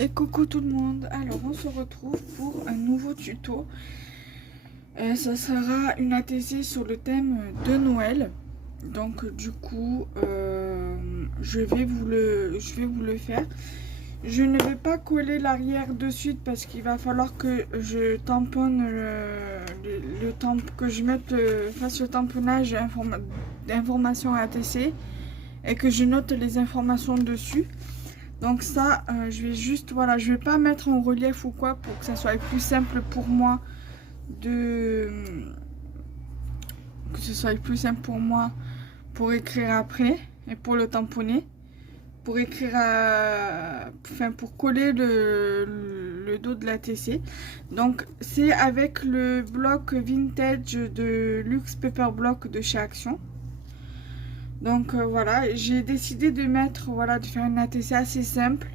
Et coucou tout le monde, alors on se retrouve pour un nouveau tuto. Ça sera une ATC sur le thème de Noël. Donc du coup, je vais vous le faire. Je ne vais pas coller l'arrière de suite parce qu'il va falloir que je tamponne que je fasse le tamponnage d'informations ATC et que je note les informations dessus. Donc ça, je vais juste, voilà, je vais pas mettre en relief ou quoi pour que ça soit plus simple pour moi pour écrire après et pour le tamponner, pour écrire, pour coller le dos de la TC. Donc c'est avec le bloc vintage de Luxe Paper Block de chez Action. Donc voilà, j'ai décidé de mettre, voilà, de faire une ATC assez simple.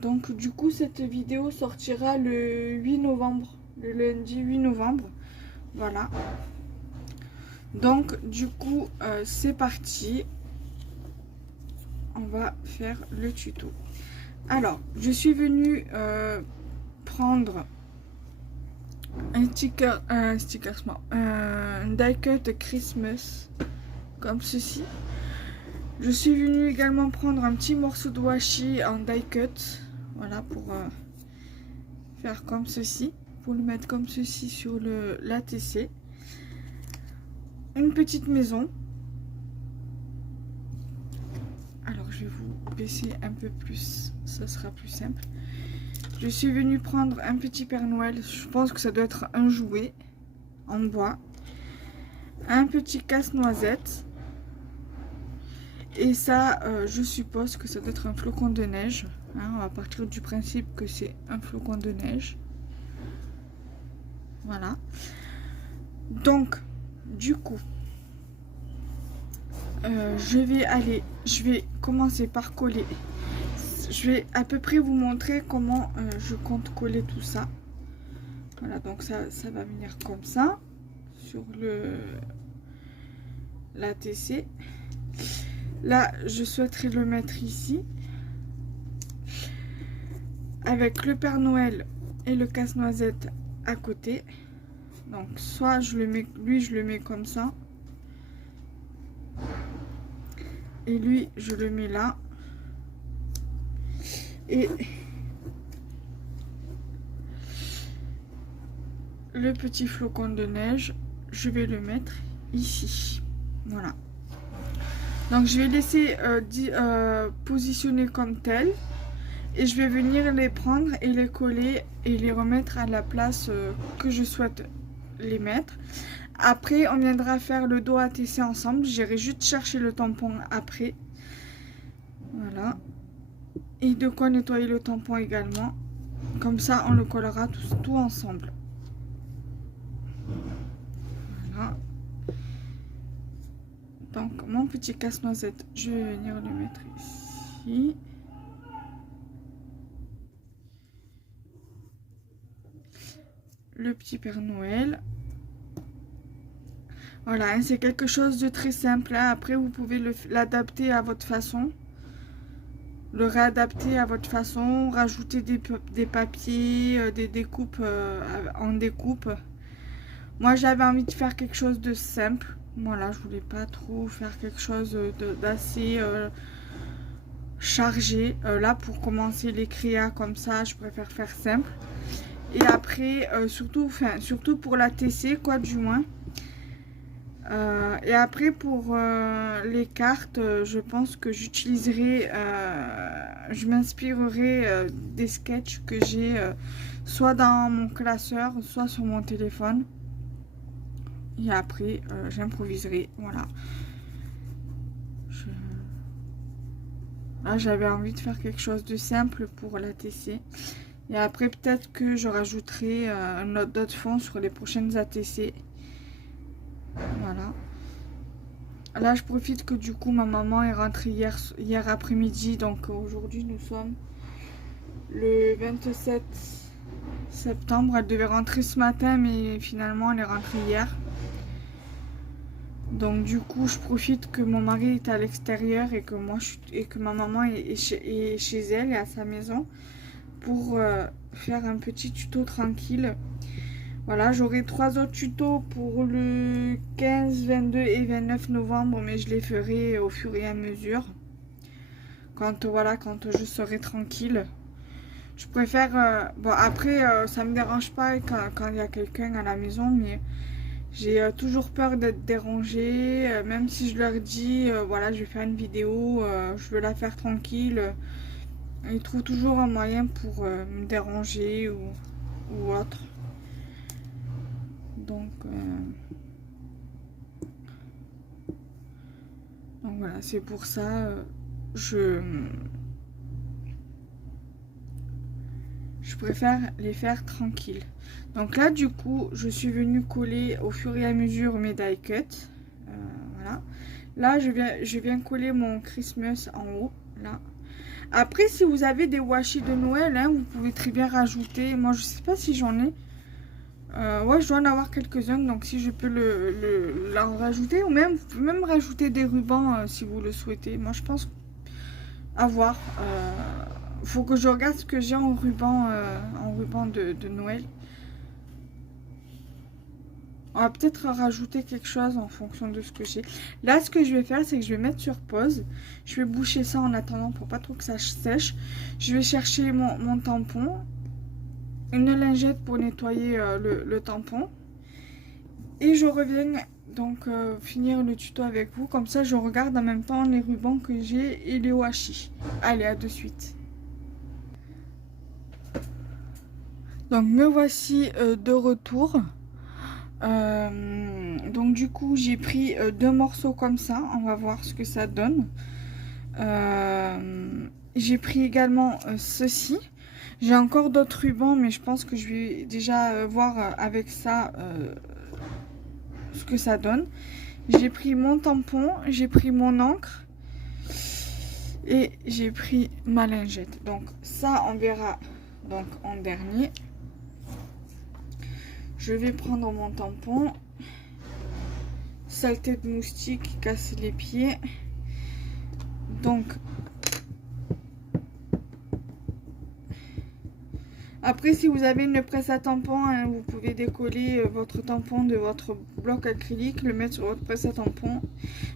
Donc du coup cette vidéo sortira le 8 novembre, le lundi 8 novembre. Voilà. Donc du coup c'est parti. On va faire le tuto. Alors, je suis venue prendre un die cut Christmas comme ceci. Je suis venue également prendre un petit morceau de washi en die cut, voilà, pour faire comme ceci, pour le mettre comme ceci sur l'ATC. Une petite maison. Alors je vais vous baisser un peu plus, ça sera plus simple. Je suis venue prendre un petit Père Noël, je pense que ça doit être un jouet en bois. Un petit casse-noisette. Et ça, je suppose que ça doit être un flocon de neige. Hein, on va partir du principe que c'est un flocon de neige. Voilà. Donc, du coup, je vais commencer par coller. Je vais à peu près vous montrer comment je compte coller tout ça. Voilà, donc ça va venir comme ça sur l'ATC. Là, je souhaiterais le mettre ici avec le Père Noël et le casse-noisette à côté. Donc, soit je le mets, lui, je le mets comme ça. Et lui, je le mets là. Et le petit flocon de neige, je vais le mettre ici. Voilà. Donc je vais laisser positionner comme tel. Et je vais venir les prendre et les coller et les remettre à la place que je souhaite les mettre. Après, on viendra faire le dos ATC ensemble. J'irai juste chercher le tampon après. Voilà. Et de quoi nettoyer le tampon également. Comme ça, on le collera tout ensemble. Voilà. Donc, mon petit casse-noisette, je vais venir le mettre ici. Le petit Père Noël. Voilà, hein, c'est quelque chose de très simple. Hein. Après, vous pouvez l'adapter à votre façon. Le réadapter à votre façon. Rajouter des papiers, des découpes en découpe. Moi, j'avais envie de faire quelque chose de simple. Voilà, je voulais pas trop faire quelque chose d'assez chargé. Là, pour commencer les créas comme ça, je préfère faire simple. Et après, surtout pour la TC, quoi, du moins. Et après, pour les cartes, je pense que j'utiliserai, je m'inspirerai des sketchs que j'ai soit dans mon classeur, soit sur mon téléphone. Et après, j'improviserai, voilà. Là, j'avais envie de faire quelque chose de simple pour la TC. Et après, peut-être que je rajouterai d'autres fonds sur les prochaines ATC. Voilà. Là, je profite que du coup, ma maman est rentrée hier après-midi. Donc, aujourd'hui, nous sommes le 27 septembre. Elle devait rentrer ce matin, mais finalement, elle est rentrée hier. Donc du coup, je profite que mon mari est à l'extérieur et que ma maman est chez elle et à sa maison pour faire un petit tuto tranquille. Voilà, j'aurai 3 autres tutos pour le 15, 22 et 29 novembre, mais je les ferai au fur et à mesure. Quand je serai tranquille. Je préfère... bon, après, ça me dérange pas quand il y a quelqu'un à la maison, mais j'ai toujours peur d'être dérangée. Même si je leur dis, voilà, je vais faire une vidéo, je veux la faire tranquille. Ils trouvent toujours un moyen pour me déranger ou autre. Donc voilà, c'est pour ça, je préfère les faire tranquilles. Donc là, du coup, je suis venue coller au fur et à mesure mes die cuts. Voilà. Là, je viens coller mon Christmas en haut, là. Après, si vous avez des washi de Noël, hein, vous pouvez très bien rajouter. Moi, je sais pas si j'en ai. Ouais, je dois en avoir quelques-uns, donc si je peux l'en rajouter, ou même, vous pouvez même rajouter des rubans si vous le souhaitez. Moi, je pense avoir. Faut que je regarde ce que j'ai en ruban de Noël. On va peut-être rajouter quelque chose en fonction de ce que j'ai. Là, ce que je vais faire, c'est que je vais mettre sur pause. Je vais boucher ça en attendant pour pas trop que ça sèche. Je vais chercher mon tampon. Une lingette pour nettoyer le tampon. Et je reviens donc finir le tuto avec vous. Comme ça, je regarde en même temps les rubans que j'ai et les washi. Allez, à de suite. Donc, me voici de retour. Donc du coup j'ai pris 2 morceaux comme ça, on va voir ce que ça donne. J'ai pris également ceci. J'ai encore d'autres rubans, mais je pense que je vais déjà voir avec ça ce que ça donne. J'ai pris mon tampon, j'ai pris mon encre et j'ai pris ma lingette. Donc ça on verra donc en dernier. Je vais prendre mon tampon. Saleté de moustique qui casse les pieds. Donc, après, si vous avez une presse à tampon, hein, vous pouvez décoller votre tampon de votre bloc acrylique, le mettre sur votre presse à tampon.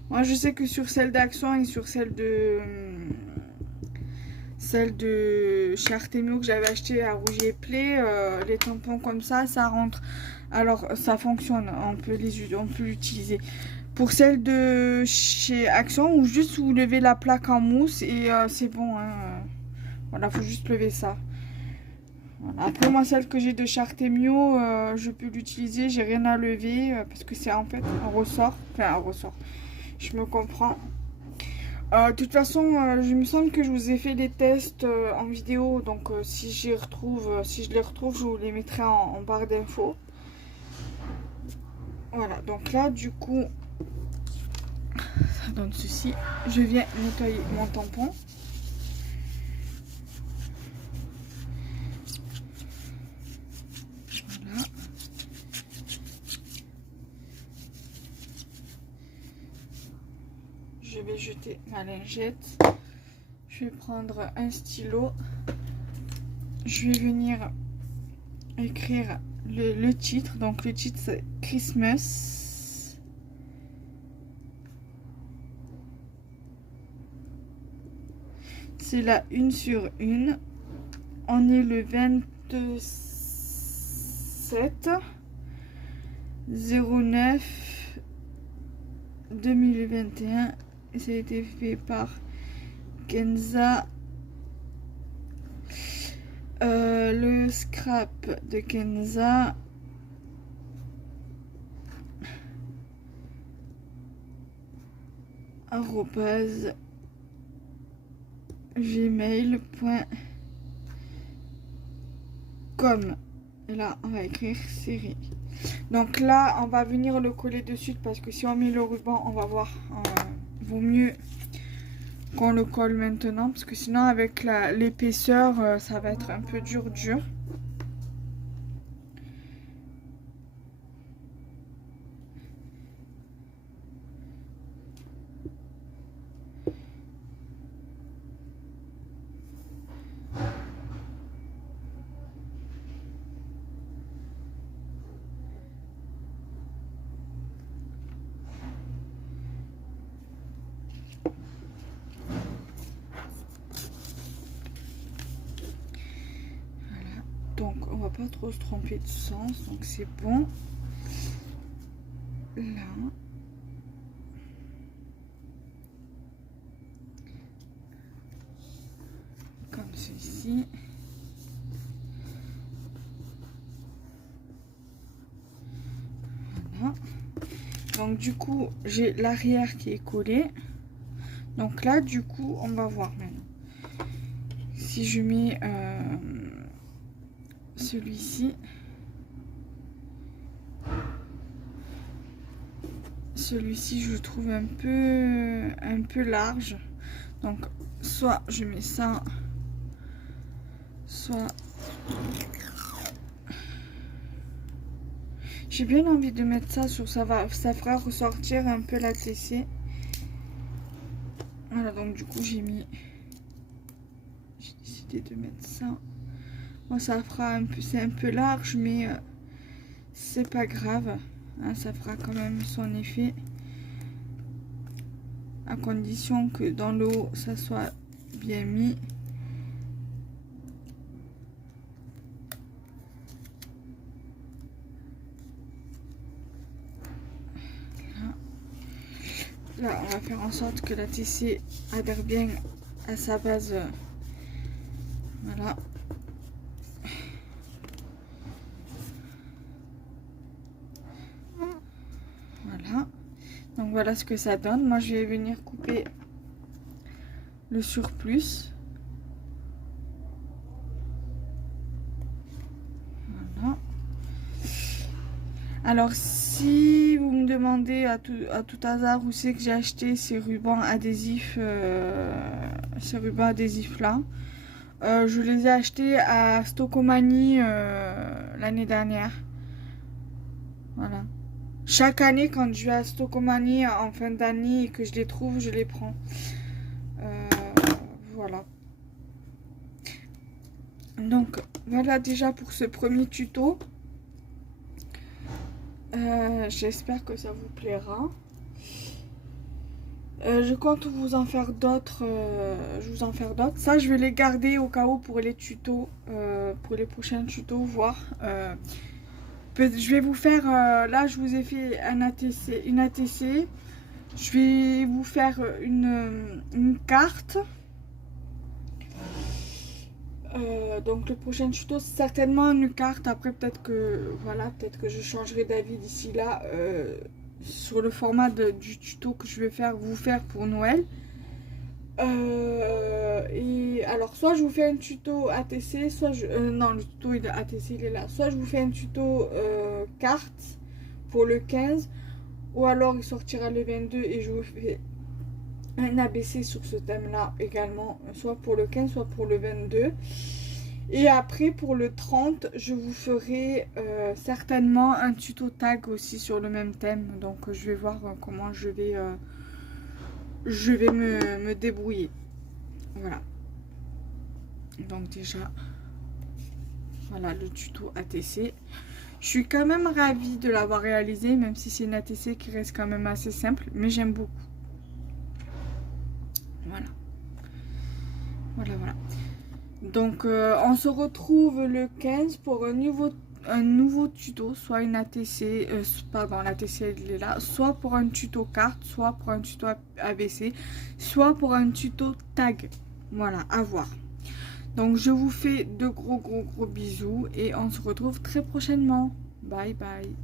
Moi, je sais que sur celle d'Action et sur celle de chez Artemio que j'avais acheté à Rougier Play, les tampons comme ça rentre. Alors ça fonctionne, on peut l'utiliser. Pour celle de chez Action, ou juste vous levez la plaque en mousse et c'est bon. Hein. Voilà, faut juste lever ça. Voilà. Après moi, celle que j'ai de chez Artemio, je peux l'utiliser, j'ai rien à lever parce que c'est en fait un ressort. Enfin un ressort. Je me comprends. De toute façon, je me semble que je vous ai fait des tests en vidéo, donc si je les retrouve, je vous les mettrai en barre d'infos. Voilà, donc là, du coup, ça donne ceci. Je viens nettoyer mon tampon. Voilà. Je vais jeter ma lingette. Je vais prendre un stylo. Je vais venir écrire le titre. Donc le titre c'est Christmas. C'est la 1 sur 1. On est le 27 09 2021. Et ça a été fait par Kenza. Le scrap de Kenza. @gmail.com. Et là on va écrire série. Donc là on va venir le coller dessus parce que si on met le ruban on va voir, vaut mieux qu'on le colle maintenant parce que sinon avec l'épaisseur ça va être un peu dur. Donc on va pas trop se tromper de sens, donc c'est bon. Là. Comme ceci. Voilà. Donc du coup, j'ai l'arrière qui est collé. Donc là, du coup, on va voir maintenant. Si je mets celui-ci. Celui-ci, je le trouve un peu large. Donc, soit je mets ça, soit... J'ai bien envie de mettre ça sur ça fera ressortir un peu la TC. Voilà, donc du coup, j'ai décidé de mettre ça. Bon, ça fera un peu, c'est un peu large, mais c'est pas grave. Hein, ça fera quand même son effet. À condition que dans le haut, ça soit bien mis. Là, on va faire en sorte que la TC adhère bien à sa base. Voilà. Voilà. Donc voilà ce que ça donne. Moi, je vais venir couper le surplus. Voilà. Alors, si vous me demandez à tout hasard où c'est que j'ai acheté ces rubans adhésifs, là, je les ai achetés à Stocomanie l'année dernière. Voilà. Chaque année, quand je vais à Stocomanie en fin d'année et que je les trouve, je les prends. Voilà. Donc, voilà déjà pour ce premier tuto. J'espère que ça vous plaira. Je compte vous en faire d'autres. Ça, je vais les garder au cas où pour les tutos, pour les prochains tutos, voir. Je vais vous faire. Là, je vous ai fait une ATC. Je vais vous faire une carte. Donc le prochain tuto, c'est certainement une carte. Après, peut-être que je changerai d'avis d'ici là sur le format du tuto que je vais vous faire pour Noël. Et alors, soit je vous fais un tuto ATC, soit non, le tuto ATC il est là. Soit je vous fais un tuto carte pour le 15, ou alors il sortira le 22 et je vous fais un ABC sur ce thème là également, soit pour le 15 soit pour le 22. Et après pour le 30 je vous ferai certainement un tuto tag aussi sur le même thème. Donc je vais voir comment je vais me débrouiller. Voilà, donc déjà voilà le tuto ATC. Je suis quand même ravie de l'avoir réalisé, même si c'est une ATC qui reste quand même assez simple, mais j'aime beaucoup. Voilà. Donc on se retrouve le 15 pour un nouveau tuto, soit une ATC, pardon, l'ATC elle est là, soit pour un tuto carte, soit pour un tuto ABC, soit pour un tuto tag. Voilà, à voir. Donc je vous fais de gros bisous et on se retrouve très prochainement. Bye bye.